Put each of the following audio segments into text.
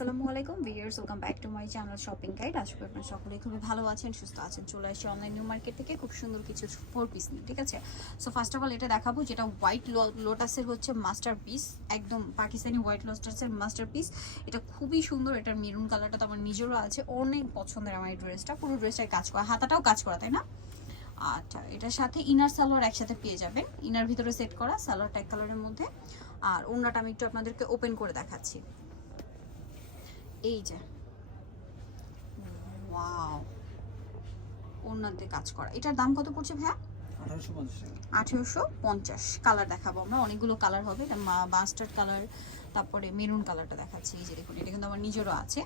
আসসালামু আলাইকুম, viewers, welcome back to my channel shopping guide. আশা করি আপনারা সকলেই খুবই ভালো আছেন, সুস্থ আছেন। চলে আসি অনলাইন নিউ মার্কেট থেকে খুব সুন্দর কিছু ফোর পিস নিয়ে, ঠিক আছে? সো ফার্স্ট অফ অল এটা দেখাবো যেটা হোয়াইট লোটাসের হচ্ছে মাস্টার পিস একদম পাকিস্তানি হোয়াইট লোটাসের মাস্টার পিস এটা খুবই সুন্দর, এটার মেরুন কালারটা তো আমার নিজেরও আছে, অনেক পছন্দের আমার এই ড্রেসটা পুরো ড্রেসটায় কাজ করা, হাতাটাও কাজ করা, তাই না? আচ্ছা এটার সাথে ইনার সালোয়ার একসাথে পেয়ে যাবেন ইনার ভিতরে সেট করা সালোয়ার ট্যাগ কালারের মধ্যে। আর ওড়নাটা আমি একটু আপনাদেরকে ওপেন করে দেখাচ্ছি। এই যে। ওয়াও ওড়নাতে কাজ করা। এটার দাম কত পড়ছে ভাইয়া? আঠারোশো পঞ্চাশ কালার দেখাবো আমরা। অনেকগুলো কালার হবে। এটা মাস্টার্ড কালার তারপরে মেরুন কালারটা দেখাচ্ছি। এই যে দেখুন এটা কিন্তু আমার নিজেরও আছে।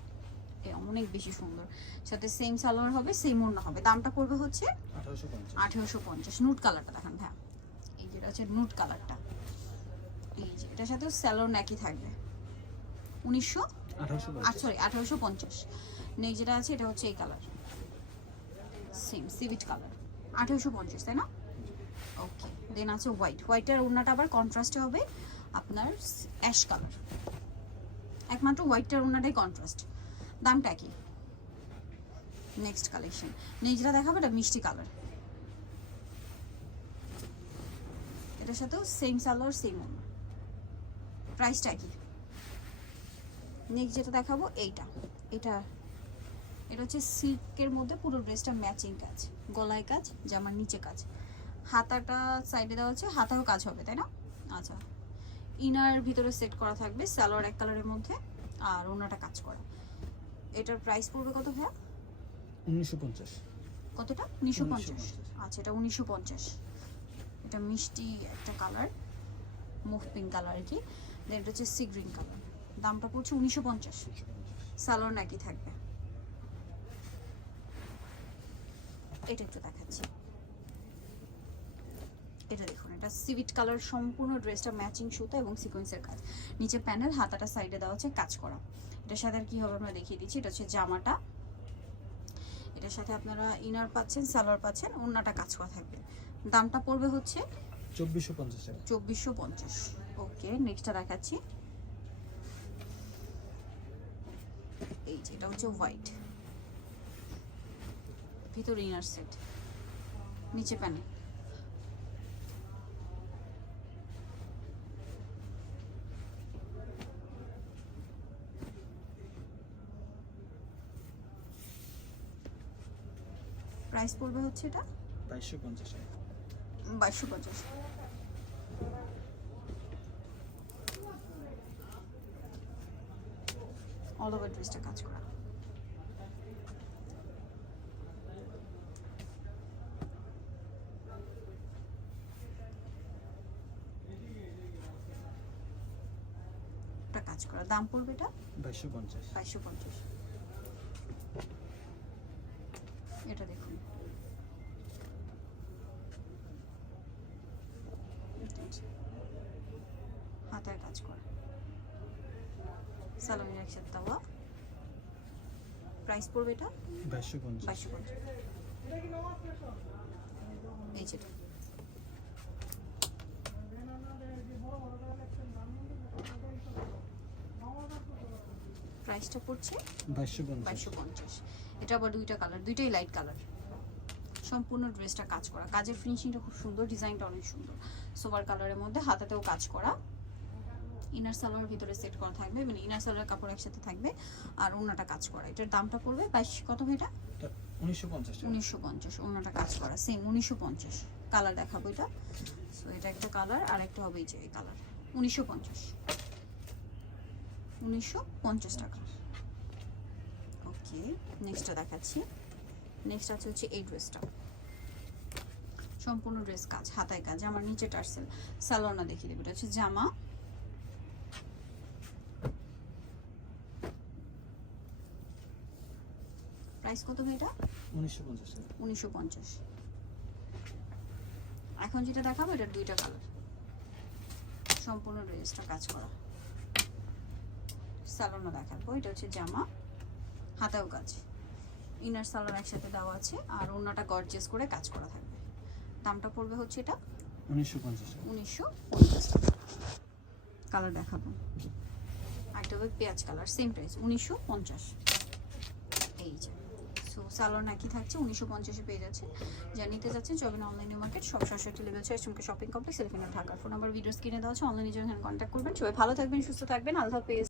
অনেক বেশি সুন্দর। সাথে সেম সালোয়ার হবে সেম ওড়না হবে। দামটা পড়বে হচ্ছে আঠারোশো পঞ্চাশ। নুট কালারটা দেখান ভাইয়া। এই যেটা হচ্ছে নুট কালারটা এই যে এটার সাথেও স্যালোর একই থাকবে। উনিশশো সরি আঠারোশো পঞ্চাশ। আছে, এটা হচ্ছে এই কালার সেম সিভিট কালার পঞ্চাশ, তাই না? ওকে দেন আছে হোয়াইট হোয়াইটের আবার কন্ট্রাস্টে হবে আপনার অ্যাশ কালার একমাত্র হোয়াইটটার কন্ট্রাস্ট দামটা নেক্সট এটা মিষ্টি কালার এটার সাথেও সেম সালোয়ার সেম ওড়না। প্রাইসটা কি? নেক্সট যেটা দেখাবো এইটা। এটা এটা হচ্ছে সিল্কের মধ্যে পুরো ড্রেসটা ম্যাচিং কাজ গলায় কাজ জামার নিচে কাজ। হাতাটা সাইডে দেওয়া হচ্ছে হাতাও কাজ হবে তাই না? আচ্ছা। ইনার ভিতরে সেট করা থাকবে স্যালোয়ার এক কালারের মধ্যে আর ওনাটা কাজ করা। এটার প্রাইস পড়বে কত ভাইয়া? উনিশশো পঞ্চাশ। কতটা? উনিশশো পঞ্চাশ। আচ্ছা এটা উনিশশো পঞ্চাশ। এটা মিষ্টি একটা কালার মুভ পিঙ্ক কালার আর কি। দেন এটা হচ্ছে সি গ্রিন কালার দামটা পড়ছে উনিশশো পঞ্চাশ। সালোয়ার নাকি থাকবে। এটা একটু দেখাচ্ছি। এটা দেখুন এটা সিভিট কালার সম্পূর্ণ ড্রেসটা ম্যাচিং সুতা এবং সিকোয়েন্সের কাজ। নিচে প্যানেল হাতাটা সাইডে দেওয়া হচ্ছে কাজ করা। এটার সাথে আর কি হবে আমরা দেখিয়ে দিচ্ছি এটা হচ্ছে জামাটা। এটার সাথে আপনারা ইনার পাচ্ছেন সালোয়ার পাচ্ছেন ওড়নাটা কাজ করা থাকবে। দামটা পড়বে হচ্ছে চব্বিশশো পঞ্চাশ টাকা। চব্বিশশো পঞ্চাশ। ওকে নেক্সটটা দেখাচ্ছি। এই যে এটা হচ্ছে হোয়াইট ভিতরে ইনার সেট নিচে প্যানেল প্রাইস পড়বে হচ্ছে এটা? বাইশশো পঞ্চাশ বাইশশো পঞ্চাশ। অল ওভার ড্রেসটা কাজ করা কাজ করা দাম পড়বে এটা? বাইশশো পঞ্চাশ। বাইশশো পঞ্চাশ। এটা দেখুন। হাতায় কাজ করা সালামির একসাথে দেওয়া প্রাইস পড়বে এটা? বাইশশো পঞ্চাশ। বাইশশো পঞ্চাশ। এই যেটা প্রাইসটা পড়ছে? বাইশশো পঞ্চাশ। এটা আবার দুইটা কালার দুইটাই লাইট কালার সম্পূর্ণ ড্রেসটা কাজ করা। কাজের ফিনিশিংটা খুব সুন্দর ডিজাইনটা অনেক সুন্দর। সোবার কালারের মধ্যে হাতাতেও কাজ করা। ইনার সালোয়ার ভিতরে সেট করা থাকবে মানে ইনার সালোয়ার কাপড় একসাথে থাকবে আর ওনাটা কাজ করা। এটার দামটা পড়বে বাইশ কত এটা? উনিশশো পঞ্চাশ উনিশশো পঞ্চাশ ওনাটা কাজ করা সেম উনিশশো পঞ্চাশ। কালার দেখাবো এটা। সো এটা একটা কালার আর একটা হবে এই যে এই কালার উনিশশো পঞ্চাশ। উনিশশো পঞ্চাশ টাকা। ওকে নেক্সটটা দেখাচ্ছি। নেক্সট আছে হচ্ছে এই ড্রেসটা সম্পূর্ণ ড্রেস কাজ হাতায় কাজ আমার নিচে টার্সেল। সালোয়ারটা দেখিয়ে দেবো এটা হচ্ছে জামা। প্রাইস কত ভাই এটা? উনিশশো পঞ্চাশ উনিশশো পঞ্চাশ। এখন যেটা দেখাবো এটা দুইটা কালার সম্পূর্ণ ড্রেসটা কাজ করা। সালোনা দেখাবো। এটা হচ্ছে জামা হাতেও কাজ। ইনার সালোন একসাথে দেওয়া আছে আর ওনাটা গর্জেস করে কাজ করা থাকবে। দামটা পড়বে হচ্ছে এটা? উনিশশো পঞ্চাশ উনিশশো পঞ্চাশ কালার দেখাবো। আরেকটা হবে পেঁয়াজ কালার সেম প্রাইস উনিশশো পঞ্চাশ। এই যে। সো সালোয়ার নাকি থাকছে, উনিশশো পঞ্চাশে পেয়ে যাচ্ছে। যা নিতে যাচ্ছেন চবেন অনলাইনে মার্কেট সব সাতষট্টি লেভেল ছয় চমকে শপিং কমপ্লেক্স এলিফিনা ঢাকা। ফোন নাম্বার ভিডিও কিনে দেওয়া আছে অনলাইনে যখন কন্ট্যাক্ট করবেন। সবাই ভালো থাকবেন, সুস্থ থাকবেন, আল্লাহ হাফেজ।